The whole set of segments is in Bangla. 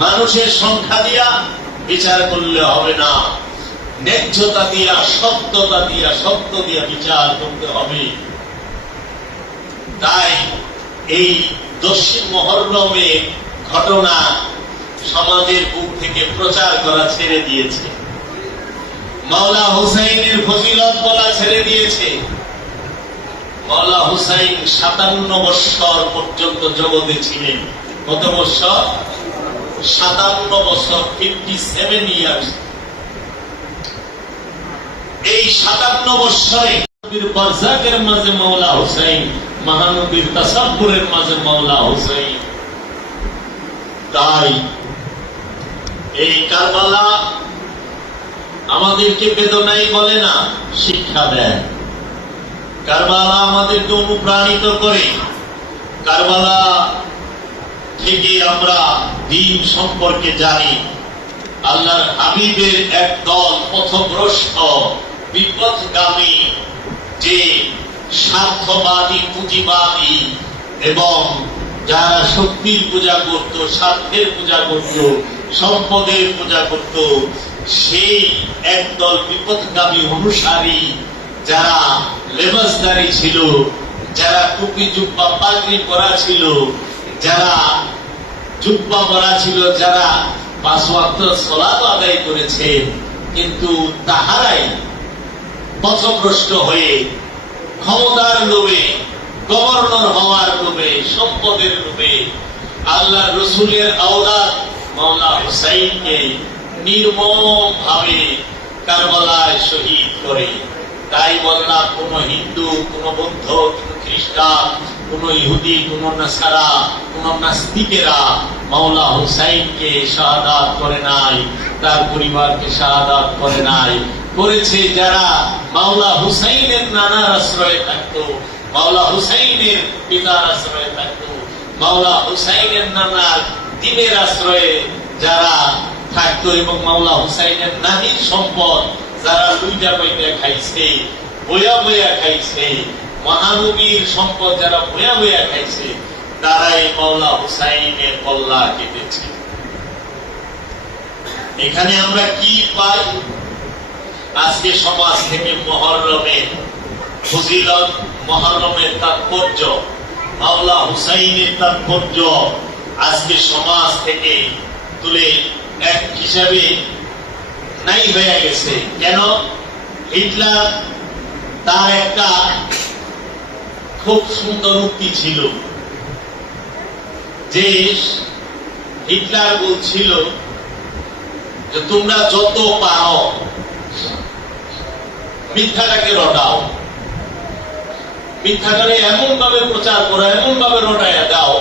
মানুষের সংখ্যা দিয়া বিচার করলে হবে না। ন্যায্যতা দিয়া, সত্যতা দিয়া, সত্য দিয়া বিচার করতে হবে। তাই এই দক্ষিণ মহরমে ঘটনা সমাজের বুক থেকে প্রচার করা ছেড়ে দিয়েছে। মাওলা হুসাইনের ফজিলত বলা ছেড়ে দিয়েছে। মাওলা হুসাইন সাতান্ন বৎসর পর্যন্ত জগতে ছিলেন। কত বৎসর? সাতান্ন বছর ফিফটি সেভেন ইয়ার্স এই সাতান্ন বৎসরে নবীর মাঝে মাওলা হুসাইন, মহানবীর তাসাব্বুরের মাঝে মাওলা হুসাইন। তাই এই কারবালা আমাদেরকে বেদনাই বলে না, শিক্ষা দেয়। কারবালা আমাদেরকে অনুপ্রাণিত করে। কারবালা থেকে আমরা দিন সম্পর্কে জানি, আল্লাহর হাবিবের এক দল পথভ্রষ্ট বিপদগামী যে স্বার্থবাদী, পুঁজিবাদী এবং যারা শক্তির পূজা করত, স্বার্থের পূজা করত, সম্পদের পূজা করত, সেই একদল বিপদগামী অনুসারী যারা লেবাসদারি ছিল, যারা টুপি জুব্বা পাগড়ি পরা ছিল যারা জুব্বা পরা ছিল, যারা পাঁচ ওয়াক্ত আদায় করেছে, কিন্তু তাহারাই পথভ্রষ্ট হয়ে ক্ষমতার লোভে, গভর্নর হওয়ার লোভে, সম্পদের লোভে আল্লাহ রসুলের আওলাদ মাওলা হুসাইনকে নির্মম ভাবে কারবালায় শহীদ করে। তাই বললাম কোন হিন্দু, কোন বৌদ্ধ, কোন খ্রিস্টান কোন ইহুদি, কোন নাসারা, কোন নাস্তিকেরা মাওলা হুসাইনকে শাহাদাত করে নাই, তার পরিবারকে শাহাদাত করে নাই। করেছে যারা? মাওলা হুসাইনের নানার আশ্রয়ে থাকতো, মাওলা হুসাইনের পিতার আশ্রয়ে থাকতো, মাওলা হুসাইনের নানার দিনের আশ্রয়ে যারা থাকতো এবং মাওলা হুসাইনের নানির সম্পদ যারা লুইটা বইটা খাইছে, বয়া বয়া খাইছে। মহানবীর সম্পদ যারা বয়া বয়া খাইছে, তারাই মাওলা হুসাইনের কল্লা কেটেছে। এখানে আমরা কি পাই? আজকে সমাজ থেকে মহরমের ফজিলত, মহরমের তাৎপর্য, মাওলা হুসাইনের তাৎপর্য আজকে সমাজ থেকে তুলে এক হিসাবে নাই হয়ে গেছে। কেন? হিটলার তার একটা খুব সুন্দর উক্তি ছিল। যে হিটলার বলছিল যে, তোমরা যত পারো মিথ্যাটাকে রটাও। মিথ্যাটাকে এমন ভাবে প্রচার করো এমন ভাবে রটাইয়া দাও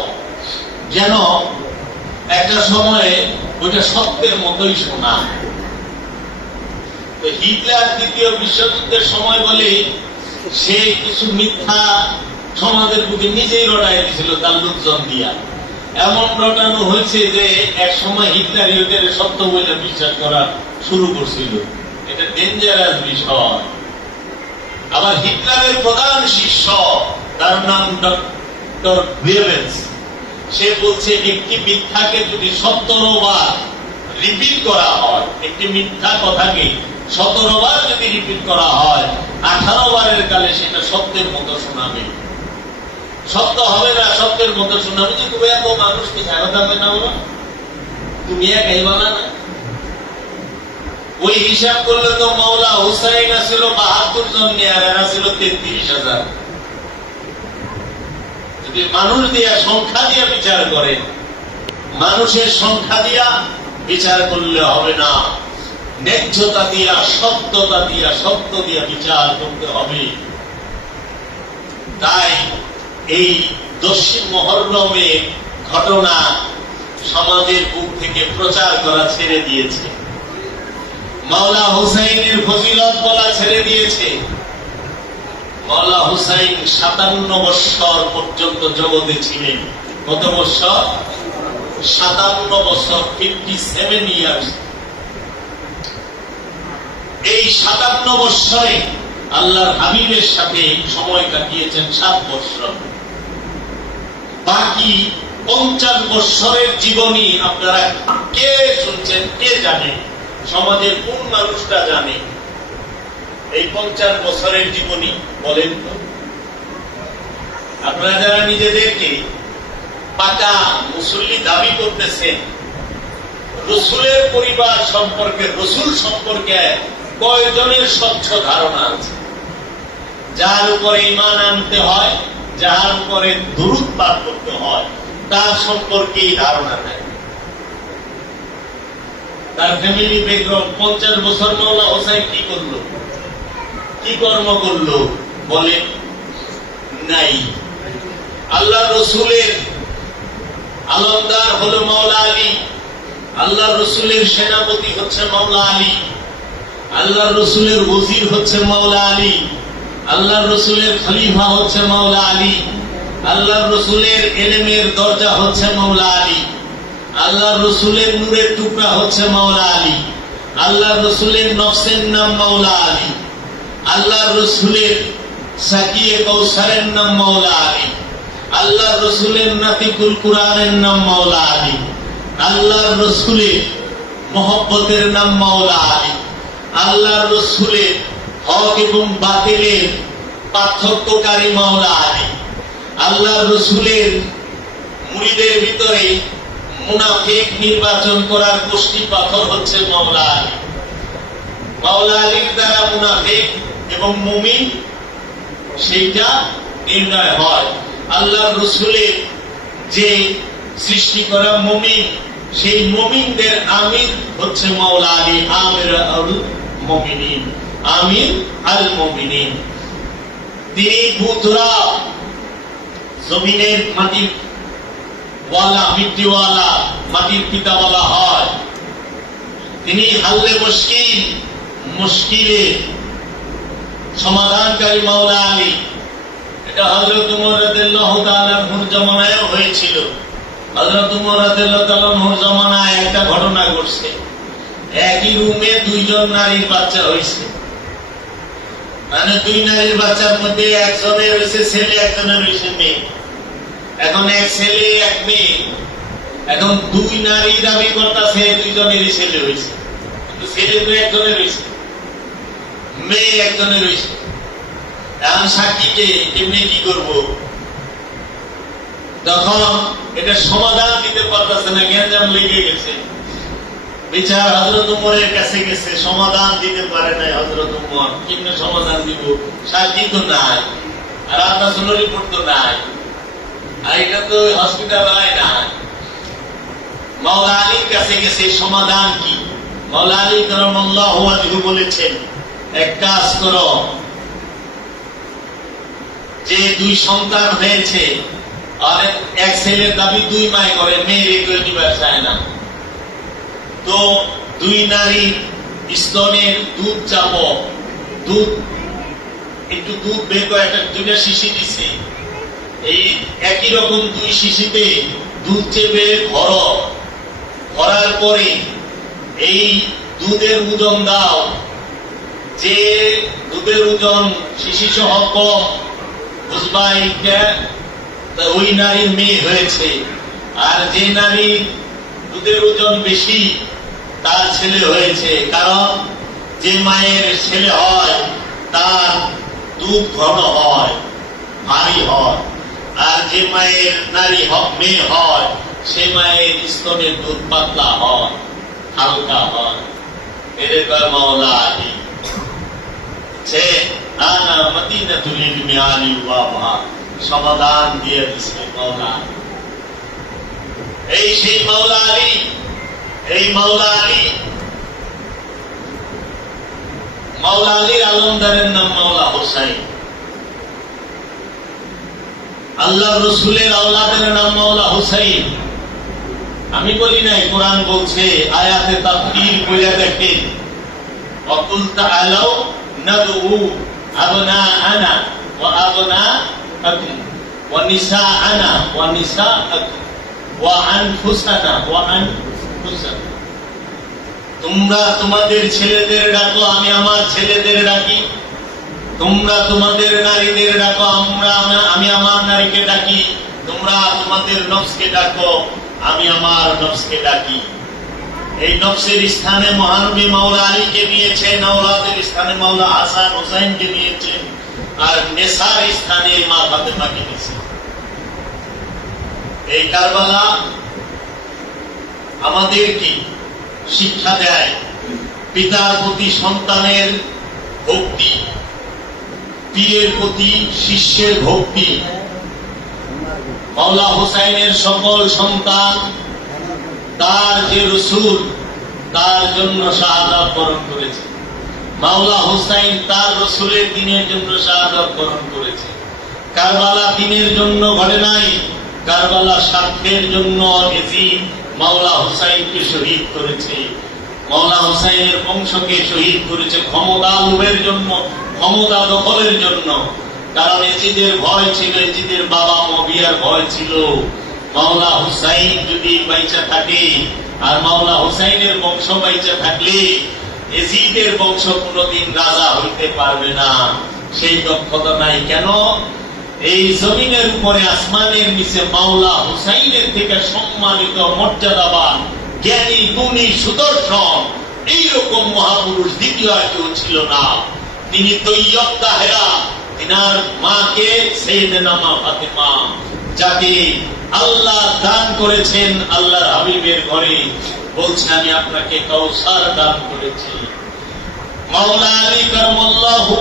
যেন একটা সময়ে ওইটা সত্যের মতোই শোনা। হিটলার দ্বিতীয় বিশ্বযুদ্ধের সময় বলে, সে কিছু মিথ্যা সমাজের প্রতি নিজেই রটাই দিয়েছিল তার লোকজন দিয়া। এমন রটানো হয়েছে যে এক সময় হিটলার ইউদের সত্য বলে বিশ্বাস করা শুরু করছিল। এটা ডেঞ্জারাস বিষয়। আবার হিটলারের প্রধান শিষ্য, তার নাম ডক্টর বেভেন্স সে বলছে, একটি মিথ্যাকে যদি সতেরো বার রিপিট করা হয়, একটি মিথ্যা কথাকে সতেরো বার যদি রিপিট করা হয়, আঠারো বারের কালে সেটা সত্যের মতো শোনাবে। সত্য হবে না, সত্যের মতো শোনাবে যে তুমি এত মানুষকে ঝাড়া দাবে না বলো? তুমি একাই বানা না? ওই হিসাব করলে তো মাওলা হুসাইন ছিল বাহাত্তর জন নিয়ে আর এরা ছিল তেত্রিশ হাজার। যদি মানুষ দিয়া সংখ্যা দিয়া বিচার করে, মানুষের সংখ্যা দিয়া বিচার করলে হবে না। ন্যায্যতা দিয়া, সত্যতা দিয়া, সত্য দিয়া বিচার করতে হবে। তাই এই দক্ষিণ মহরমে ঘটনা সমাজের বুক থেকে প্রচার করা ছেড়ে দিয়েছে। মাওলা হুসাইনের ফজিলত বলা ছেড়ে দিয়েছে। মাওলা হুসাইন সাতান্ন বৎসর পর্যন্ত জগতে ছিলেন। কত বৎসর? সাতান্ন বছর ফিফটি সেভেন ইয়ার্স এই সাতান্ন বৎসরে আল্লাহর হাবিবের সাথে সময় কাটিয়েছেন সাত বৎসর। বাকি পঞ্চাশ বৎসরের জীবনী আপনারা কে শুনছেন, কে জানে? সমাজের কোন মানুষটা জানে? এই পঞ্চাশ বছরের জীবনী বলেন তো। আপনারা যারা নিজেদেরকে পাকা মুসল্লি দাবি করতেছেন, রসুলের পরিবার সম্পর্কে, রসুল সম্পর্কে কয়জনের স্বচ্ছ ধারণা আছে? যার উপরে ইমান আনতে হয় যার উপরে দুরুদ পাঠ করতে হয়, তার সম্পর্কে ধারণা নেয় তার ফ্যামিলি ব্যাকগ্রাউন্ড পঞ্চাশ বছর মৌলা হোসাইন কি করল? কি কর্ম করল? বলে, নাই। আল্লাহ রসুলের আলমদার হলো মাওলা আলী। আল্লাহ রসুলের সেনাপতি হচ্ছে মাওলা আলী। আল্লাহ রসুলের ওজির হচ্ছে মাওলা আলী। আল্লাহ রসুলের খলিফা হচ্ছে মাওলা আলী। আল্লাহ রসুলের এলেমের দরজা হচ্ছে মাওলা আলী। আল্লাহ রসুলের নূরের টুকরা হচ্ছে মাওলা আলী। আল্লাহ রসুলের নফসের নাম মাওলা আলী। আল্লাহ রসুলের সাকিয়ে কৌসারের নাম মাওলা আলী। আল্লাহ রসুলের নাতিকুল কুরআনের নাম মাওলা আলী। আল্লাহ রসুলের মহব্বতের নাম মাওলা আলী। আল্লাহ রসুলের হক এবং বাতিলের পার্থক্যকারী মাওলা আলী। আল্লাহ রসুলের মুড়িদের ভিতরে মুনাফিক নির্বাচন করার গোষ্ঠী পাথর হচ্ছে মাওলা মাওলা আলীর দ্বারা এবং মুমিন, সেইটা নির্ণয় হয়। আল্লাহ রসুলের যে সৃষ্টি করা মমিন, সেই মমিনদের আমির হচ্ছে মাওলা আলী, আমির আল মমিনিন। আমির আল মমিনিন। তিনি বুধরা জমিনের মাটির ওয়ালা মিট্টিওয়ালা মাটির পিতা হয়। তিনি হাল্লে মুশকিল সমাধানকারী মাওলা আলী। এটা হজরত জমানায় হয়েছিল। হজরত জমানায় একটা ঘটনা ঘটছে। একই রুমে দুইজন নারীর বাচ্চা হয়েছে। মানে দুই নারীর বাচ্চার মধ্যে একজনের হয়েছে ছেলে একজনের হয়েছে মেয়ে। এখন এক ছেলে, এক মেয়ে। এখন দুই নারী দাবি করতেছে, দুইজনেরই ছেলে হয়েছে কিন্তু ছেলে তো একজনের হয়েছে মেয়ে একজনের হয়েছে এখন সাক্ষীকে কেমনি কি করব? তখন এটা সমাধান দিতে পারতেছে না জ্ঞানজাম লেগে গেছে। বিচার হজরত উমরের কাছে গেছে, সমাধান দিতে পারে নাই হজরত উমর। কেমনে সমাধান দিব? সাক্ষী তো নাই, আর আপনার সোনো রিপোর্ট তো নাই। আর এটা তো হসপিটাল হয় না মাওলা আলীর কাছে গেছে, সমাধান কি? মাওলা আলী করমল্লাহ বলেছেন, এক কাজ করো, যে দুই সন্তান হয়েছে, আর এক ছেলের দাবি দুই মায় করে, মেয়ের কেউ নিবার চায় না। তো দুই নারী স্তনের দুধ চাপ। দুধ, একটু দুধ বের করে একটা দুইটা শিশি দিছে। এই একই রকম দুই শিশিতে দুধ চেপে ভর ভরার পরে এই দুধের ওজন দাও। যে দুধের ওজন শিশি সহ কম ওই নারীর মেয়ে হয়েছে। আর যে নারী দুধের ওজন বেশি তার ছেলে হয়েছে। কারণ যে মায়ের ছেলে হয়, তার দুধ ঘন হয়, ভারী হয়। আর যে মায়ের নারী মেয়ে হয়, সে মায়ের স্তনের দুধ পাতলা হয়, হালকা হয়। এই সেই মাওলা আলী এই মাওলা আলী। মাওলা আলীর আলমদারের নাম মাওলা হোসাইন। আল্লাহ রসুলের আল্লাদের নাম মাওলা হুসাইন। আমি বলি নাই, কোরআন বলছে, আয়াতে তাফসীর কইরা দেখেন। অকুল নাদউ আবনাআনা ওয়া আবনাআকুম ওয়া নিসাআনা ওয়া ওয়া আনফুসানা আনফুসানা তোমরা তোমাদের ছেলেদের ডাকো, আমি আমার ছেলেদের ডাকি। তোমরা তোমাদের নারীদের ডাকো, আমরা আমি আমার নারীকে ডাকি। তোমরা তোমাদের নফসকে ডাকো, আমি আমার নফসকে ডাকি। এই নফসের স্থানে মহানবী মাওলা আলীকে নিয়েছেন নওরাতের স্থানে মাওলা হাসান হোসাইনকে নিয়েছেন আর নেশার স্থানে মা ফাতেমাকে নিয়েছেন এই কারবালা আমাদের কি শিক্ষা দেয় পিতার প্রতি সন্তানের ভক্তি, পীরের প্রতি শিষ্যের ভক্তি। মাওলা হোসাইনের সকল সন্তান, তার যে রসুল, তার জন্য শাহাদাত বরণ করেছে। মাওলা হোসাইন তার রসুলের দিনের জন্য শাহাদাত বরণ করেছে। কারবালা দিনের জন্য ঘটে নাই, কারবালা স্বার্থের জন্য এজিদ মাওলা হোসাইনকে শহীদ করেছে। মাওলা হোসাইনের বংশকে শহীদ করেছে ক্ষমতা লোভের জন্য, ক্ষমতা দখলের জন্য। কারণ এজিদের ভয় ছিল এজিদের বাবা মবিয়ার ভয় ছিল। মাওলা হুসাইন যদি বাইচা থাকে, আর মাওলা হুসাইনের বংশ বাইচা থাকলে এজিদের বংশ কোনদিন রাজা হইতে পারবে না। সেই দক্ষতা নাই। কেন? এই জমিনের উপরে আসমানের নিচে মাওলা হুসাইনের থেকে সম্মানিত মর্যাদাবান, জ্ঞানী, গুণী, সুদর্শন, এইরকম মহাপুরুষ দ্বিতীয় আর কেউ ছিল না। তিনি তৈয়ব তাহেরা, তিনার মাকে ফাতেমা, যাকে আল্লাহ দান করেছেন আল্লাহর হাবিবের ঘরে। বলছে, আমি আপনাকে কৌসার দান করেছি। মাওলা আলী করমল্লাহু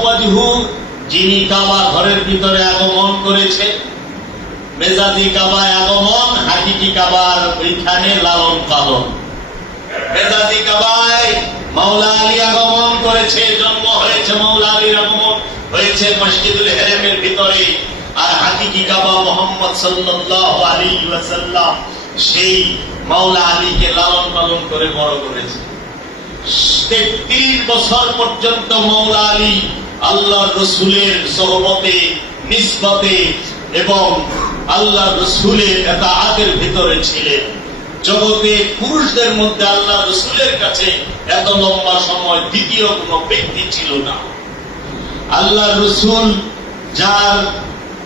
যিনি কাবা ঘরের ভিতরে আগমন করেছেন মেজাজি কাবায় আগমন হাকিকি কাবার ওইখানে লালন পালন। মেজাজি কাবায় মাওলা আলী আগমন করেছে, জন্ম হয়েছে মাওলা আলীর আগমন, হয়েছে মসজিদুল হেরেমের ভিতরে। আর হাকিকি কাবা মোহাম্মদ ওয়াসাল্লাম, সেই মাওলা আলীকে লালন পালন করে বড় করেছে। তেত্রিশ বছর পর্যন্ত মৌলা আলী আল্লাহ রসুলের সহমতে নিসবতে এবং আল্লাহ রসুলের এতাহাতের ভিতরে ছিলেন। জগতে পুরুষদের মধ্যে আল্লাহ রসুলের কাছে এত লম্বা সময় দ্বিতীয় কোন ব্যক্তি ছিল না। আল্লাহ রসুল যার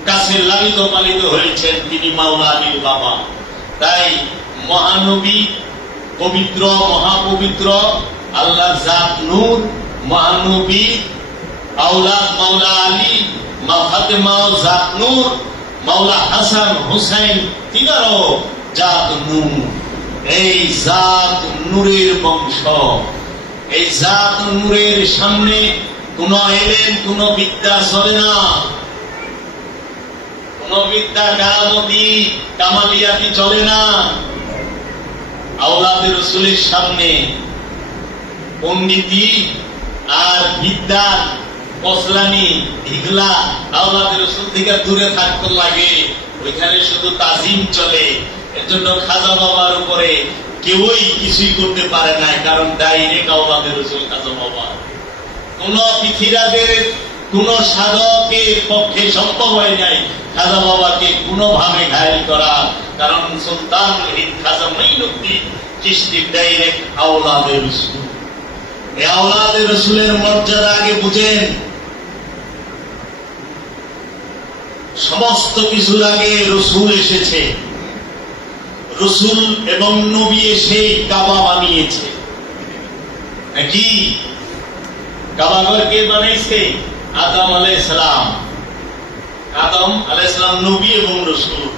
কাছে লালিত পালিত হয়েছেন, তিনি মাওলা আলীর বাবা। তাই মহানবী, পবিত্র, মহাপবিত্র, আল্লাহ জাত নূর, মহানবী আউলাদ মাওলা আলী মা ফাতেমা জাত নূর মাওলা হাসান হুসাইন তিনারও জাত নূর। এই জাত নূরের বংশ। এই জাত নূরের সামনে কোন এলেন, কোন বিদ্যা চলে না। কোন বিদ্যা কারামতি, কামালিয়াতি চলে না। আওলাদের রসুলের সামনে পণ্ডিতি আর বিদ্যা কসলানি, ঢিগলা আওলাদের দূরে থাকতে লাগে। ওইখানে শুধু তাজিম চলে। খাজা বাবার উপরে কেউই কিছুই করতে পারে না, কারণ ডাইরেক্ট রসুল খাজা বাবা। কোন কোন সাধকের পক্ষে সম্ভব হয় নাই খাজা বাবাকে কোনোভাবে ঘায়ল করা, কারণ সুলতান খাজা মঈনুদ্দিন চিস্তির ডাইরেক্ট আওলাদের রসুল। এই আওলাদের রসুলের মর্যাদা আগে বুঝেন। সমস্ত কিছুর আগে রসুল এসেছে। রসুল এবং নবী এসে কাবা বানিয়েছে। কে বানাইছে? আদম আলাইসালাম আদম আলাইসালাম নবী এবং রসুল।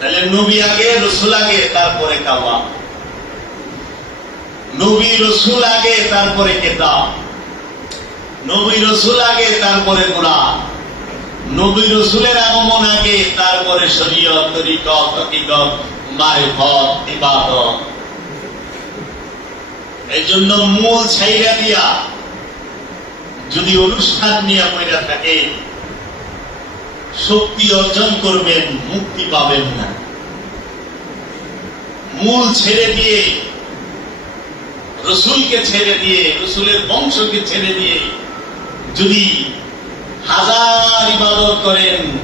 তাহলে নবী আগে, রসুল আগে, তারপরে কাবা। নবী, রসুল আগে, তারপরে কেতাব। নবী, রসুল আগে, তারপরে কোরআন। নবী রসুলের আগমন আগে, তারপরে এই জন্য মূল ছাইরা দিয়া যদি অনুষ্ঠান নিয়ে পয়রা থাকে শক্তি অর্জন করবেন, মুক্তি পাবেন না। মূল ছেড়ে দিয়ে, রসুলকে ছেড়ে দিয়ে, রসুলের বংশকে ছেড়ে দিয়ে যদি হাজার ইবাদত করেন,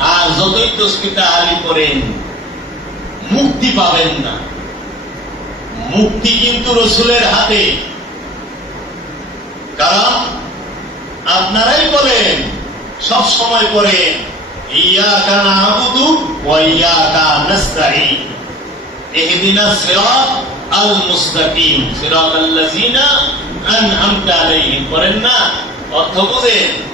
আর যতই তস্মিতা আলি করেন মুক্তি পাবেন না। মুক্তি কিন্তু রসুলের হাতে। কারণ আপনারাই বলেন, সব সময় আলাইহিম। করেন না? অর্থ বুঝেন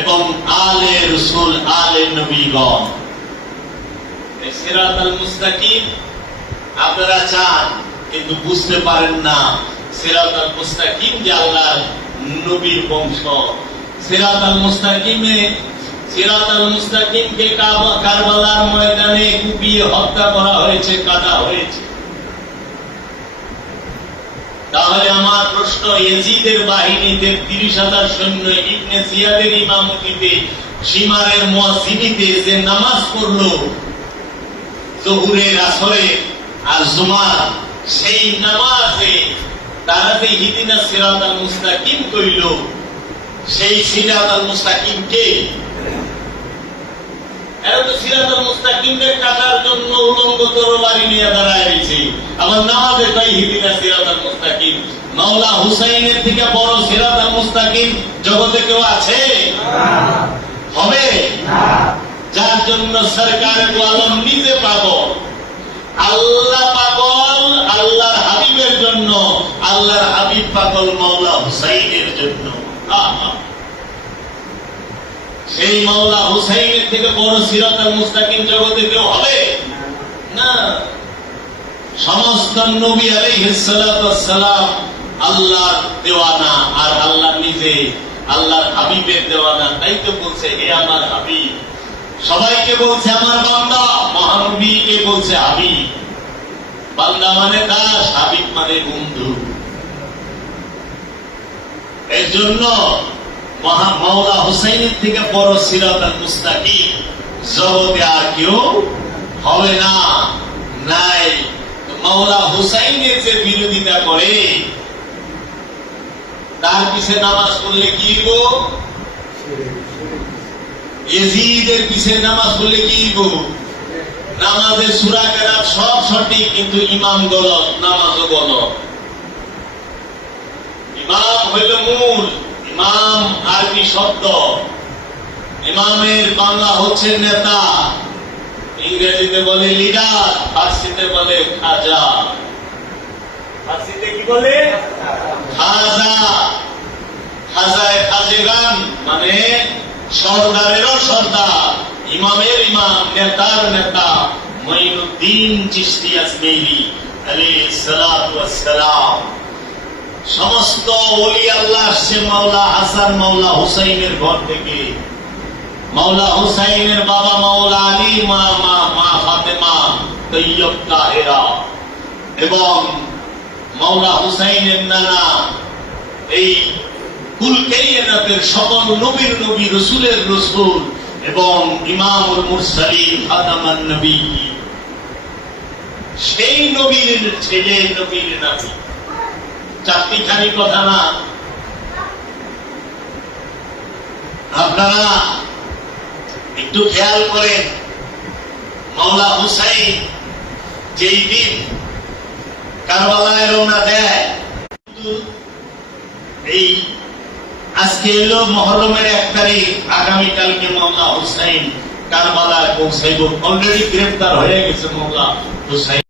এবং আলে রসুল, আলে নবীগণ। সিরাত মুস্তাকিম আপনারা চান, কিন্তু বুঝতে পারেন না সিরাত মুস্তাকিম যে আল্লাহর নবীর বংশ। সিরাত আল মুস্তাকিমে সিরাত মুস্তাকিমকে কারবালার ময়দানে কুপিয়ে হত্যা করা হয়েছে কাটা হয়েছে। তাহলে আমার প্রশ্ন, এজিদের বাহিনীতে তিরিশ হাজার সৈন্য ইবনে জিয়াদের ইমামতিতে সীমারের মুয়াজ্জিনিতে যে নামাজ পড়ল, জহুরের আসরে আর জুমার সেই নামাজে তারা যে হিদিনা সিরাত মুস্তাকিম কইল, সেই সিরাত আল মুস্তাকিম কে? জগতে কেউ আছে? হবে? যার জন্য সরকার আলম নিজে পাগল। আল্লাহ পাগল, আল্লাহর হাবিবের জন্য, আল্লাহর হাবিব পাগল মাওলা হুসাইনের জন্য। সেই মাওলা হুসাইনের থেকে বড় সিরাত আল মুস্তাকিম জগতে কেউ হবে? না। সমস্ত নবী আলাইহিস সালাতু সালাম আল্লাহর দেওয়ানা আর আল্লাহ নিজে, আল্লাহর হাবিবের দেওয়ানা, তাই তো বলছে হে আমার হাবিব। সবাইকে বলছে, আমার বান্দা। মহানবীকে বলছে, হাবিব। বান্দা মানে দাস, হাবিব মানে বন্ধু। এর জন্য মহা মাওলা থেকে বড় জগতে আর কেউ হবে না। নাই। মাওলা যে বিরোধিতা করে, তার পিছে নামাজ পড়লে কি গো এজিদের পিছে নামাজ পড়লে কি গো নামাজের সুরা কেরাত সব সঠিক, কিন্তু ইমাম গলত, নামাজও গলত। ইমাম হইল মূল। ইমাম আরবি শব্দ। ইমামের বাংলা হচ্ছে নেতা। ইংরেজিতে বলে লিডার ফার্সিতে বলে খাজা। ফার্সিতে কি বলে? খাজা। খাজায় খাজেগান মানে সর্দারেরও সর্দার। ইমামের ইমাম নেতার নেতা। মঈনুদ্দিন চিশতি আজমেরি আলাইহিস সালাতু ওয়াস সালাম। সমস্ত ওলি আল্লাহ আসছে মাওলা হাসান, মাওলা হুসাইনের ঘর থেকে। মাওলা হুসাইনের বাবা মাওলা আলী, মা মা মা, ফাতেমা, তৈয়ব তাহেরা। এবং মাওলা হুসাইনের নানা এই কুলকাইনাতের সকল নবীর নবী, রসুলের রসুল এবং ইমামুল মুরসালিন, খাতামান নবী। সেই নবীর ছেলে, নবীর নাতি। চারটিখানি কথা না। আপনারা একটু খেয়াল করেন, মাওলা হুসাইন যেই দিন কারবালায় রওনা দেয় এই আজকে এলো মহরমের এক তারিখ, আগামীকালকে মাওলা হুসাইন কারবালায় পৌঁছাইব। অলরেডি গ্রেফতার হয়ে গেছে মাওলা হুসাইন।